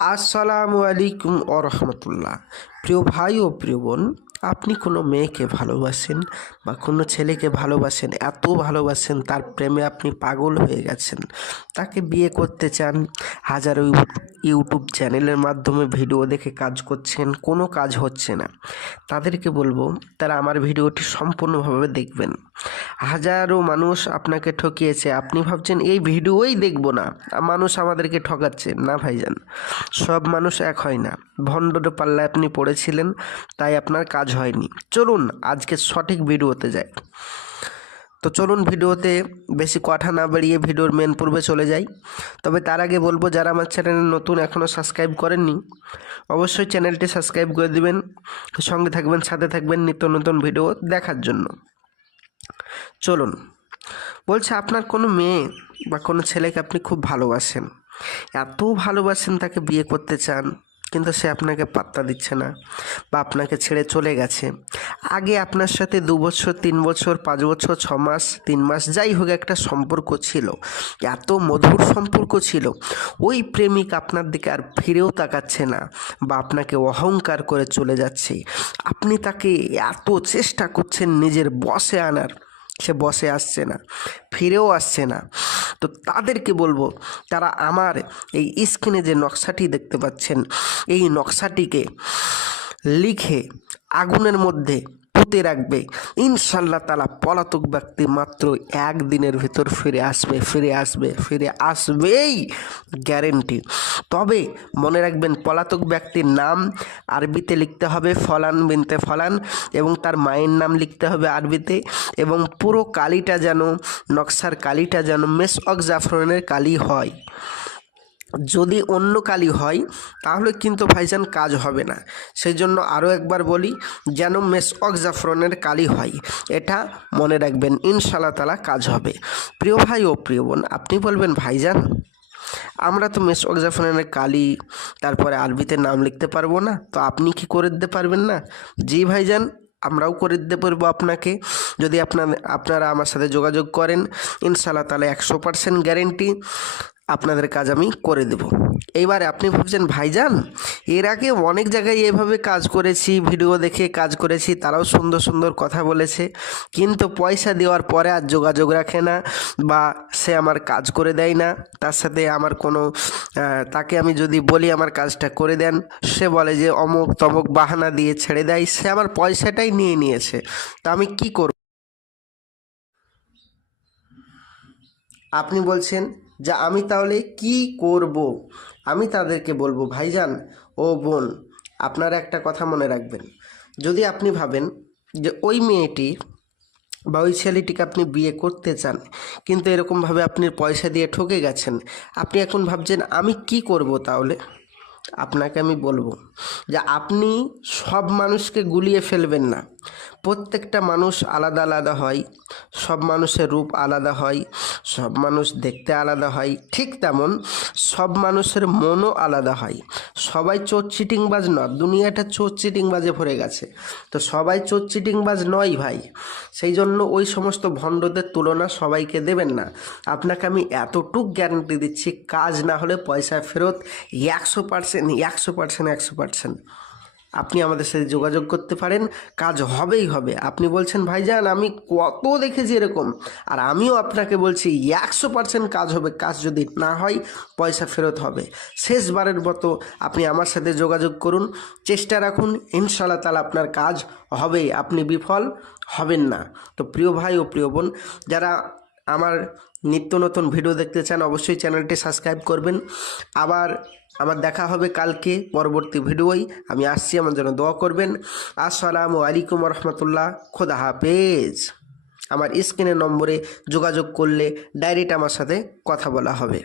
আসসালামু আলাইকুম রহমতুল্লাহ প্রিয় ভাই ও প্রিয় বোন, আপনি কোনো মেয়েকে ভালোবাসেন বা কোনো ছেলেকে ভালোবাসেন, এত ভালোবাসেন, তার প্রেমে আপনি পাগল হয়ে গেছেন, তাকে বিয়ে করতে চান, হাজারো ইউটিউব চ্যানেলের মাধ্যমে ভিডিও দেখে কাজ করছেন, কোনো কাজ হচ্ছে না। তাদেরকে বলব, তারা আমার ভিডিওটি সম্পূর্ণভাবে দেখবেন। হাজারো মানুষ আপনাকে ঠকিয়েছে, আপনি ভাবছেন, এই ভিডিওই দেখব না। মানুষ আমাদেরকে ঠকাচ্ছে, না ভাইজান, সব মানুষ এক হয় না। ভণ্ডর পাল্লায় আপনি পড়েছিলেন, তাই আপনার কাজ হয়নি। চলুন আজকে সঠিক ভিডিওতে যাই। তো চলুন ভিডিওতে বেশি কথা না বাড়িয়ে ভিডিওর মেন পূর্বে চলে যাই। তবে তার আগে বলব, যারা আমার চ্যানেলে নতুন এখনও সাবস্ক্রাইব করেননি, অবশ্যই চ্যানেলটি সাবস্ক্রাইব করে দিবেন। সঙ্গে থাকবেন, সাথে থাকবেন নিত্য নতুন ভিডিও দেখার জন্য। চলুন, বলছে আপনার কোনো মেয়ে বা কোনো ছেলেকে আপনি খুব ভালোবাসেন? এত ভালোবাসেন তাকে বিয়ে করতে চান কিন্তু সে আপনাকে পাত্তা দিচ্ছে না বা আপনাকে ছেড়ে চলে গেছে। আগে আপনার সাথে দু বছর, তিন বছর, পাঁচ বছর, ছ মাস, তিন মাস, যাই হোক একটা সম্পর্ক ছিল, এত মধুর সম্পর্ক ছিল, ওই প্রেমিক আপনার দিকে আর ফিরেও তাকাচ্ছে না বা আপনাকে অহংকার করে চলে যাচ্ছে। আপনি তাকে এত চেষ্টা করছেন নিজের বসে আনার, সে বসে আসছে না, ফিরেও আসছে না। তো তাদেরকে বলব, তারা আমার এই স্ক্রিনে যে নকশাটি দেখতে পাচ্ছেন, এই নকশাটিকে লিখে আগুনের মধ্যে পুঁতে রাখবে। ইনশাল্লাহ তালা পলাতক ব্যক্তি মাত্র একদিনের ভিতর ফিরে আসবে ফিরে আসবে, ফিরে আসবেই গ্যারেন্টি তবে মনে রাখবেন, পলাতক ব্যক্তির নাম আরবিতে লিখতে হবে ফলান বিনতে ফলান এবং তার মায়ের নাম লিখতে হবে আরবিতে এবং পুরো কালিটা যেন, নকশার কালিটা যেন মেস অক জাফরানের কালি হয়। যদি অন্য কালি হয়, তাহলে কিন্তু ভাইজান কাজ হবে না। সেই জন্য আরও একবার বলি, যেন মেস জাফরনের কালি হয়, এটা মনে রাখবেন ইনশাল্লাহ তালা কাজ হবে। প্রিয় ভাই ও প্রিয় বোন, আপনি বলবেন, ভাইজান, আমরা তো মেস অক্সাফরনের কালি, তারপরে আরবিতে নাম লিখতে পারব না, তো আপনি কি করে দিতে পারবেন না? জি ভাইজান, আমরাও করে দিতে পারব আপনাকে। যদি আপনার, আপনারা আমার সাথে যোগাযোগ করেন ইনশাল্লাহ তাহলে একশো পার্সেন্ট গ্যারেন্টি। আপনাদের কাজ আমি করে দেব। এইবারে আপনি ভাবছেন, ভাইজান, এর আগে অনেক জায়গায় এভাবে কাজ করেছি, ভিডিও দেখে কাজ করেছি, তারাও সুন্দর সুন্দর কথা বলেছে। কিন্তু পয়সা দেওয়ার পরে আর যোগাযোগ রাখে না বা সে আমার কাজ করে দেয় না। তার সাথে আমার কোনো তাকে আমি যদি বলি আমার কাজটা করে দেন, সে বলে যে অমুক তমুক বাহানা দিয়ে ছেড়ে দেয়, সে আমার পয়সাটাই নিয়ে নিয়েছে। তা আমি কি করব? আপনি বলছেন যে আমি তাহলে কি করব? আমি তাদেরকে বলব, ভাইজান, ও বোন, আপনারা একটা কথা মনে রাখবেন। যদি আপনি ভাবেন যে ওই মেয়েটি বা ওই ছেলেটিকে আপনি বিয়ে করতে চান, কিন্তু এরকমভাবে আপনি পয়সা দিয়ে ঠকে গেছেন, আপনি এখন ভাবছেন, আমি কি করব তাহলে? আপনাকে আমি বলব যে আপনি সব মানুষকে গুলিয়ে ফেলবেন না। প্রত্যেকটা মানুষ আলাদা আলাদা হয়, সব মানুষের রূপ আলাদা হয় সব মানুষ দেখতে আলাদা হয়, ঠিক তেমন সব মানুষের মনও আলাদা হয়। সবাই চোর চিটিংবাজ নয়, দুনিয়াটা চোর চিটিংবাজে ভরে গেছে। তো সবাই চোর চিটিংবাজ নয় ভাই, সেই জন্য ওই সমস্ত ভণ্ডদের তুলনা সবাইকে দেবেন না। আপনাকে আমি এতটুক গ্যারান্টি দিচ্ছি, কাজ না হলে পয়সা ফেরত একশো পার্সেন্ট একশো পার্সেন্ট একশো পার্সেন্ট আপনি আমাদের সাথে যোগাযোগ করতে পারেন, কাজ হবেই হবে। আপনি বলছেন, ভাইজান, আমি কত দেখেছি এরকম? আর আমিও আপনাকে বলছি, একশো পার্সেন্ট কাজ হবে, কাজ যদি না হয়, পয়সা ফেরত হবে। শেষবারের মতো আপনি আমার সাথে যোগাযোগ করুন। চেষ্টা রাখুন ইনশাল্লাহ তালা আপনার কাজ হবেই। আপনি বিফল হবেন না। তো প্রিয় ভাই ও প্রিয় বোন, যারা আমার নিত্য নতুন ভিডিও দেখতে চান, অবশ্যই চ্যানেলটি সাবস্ক্রাইব করবেন। আবার আমার দেখা হবে কালকে পরবর্তী ভিডিওই। আমি আসছি, আমার জন্য দোয়া করবেন। আসসালামু আলাইকুম রহমতুল্লাহ খোদা হাফেজ। আমার স্ক্রিনের নম্বরে যোগাযোগ করলে ডাইরেক্ট আমার সাথে কথা বলা হবে।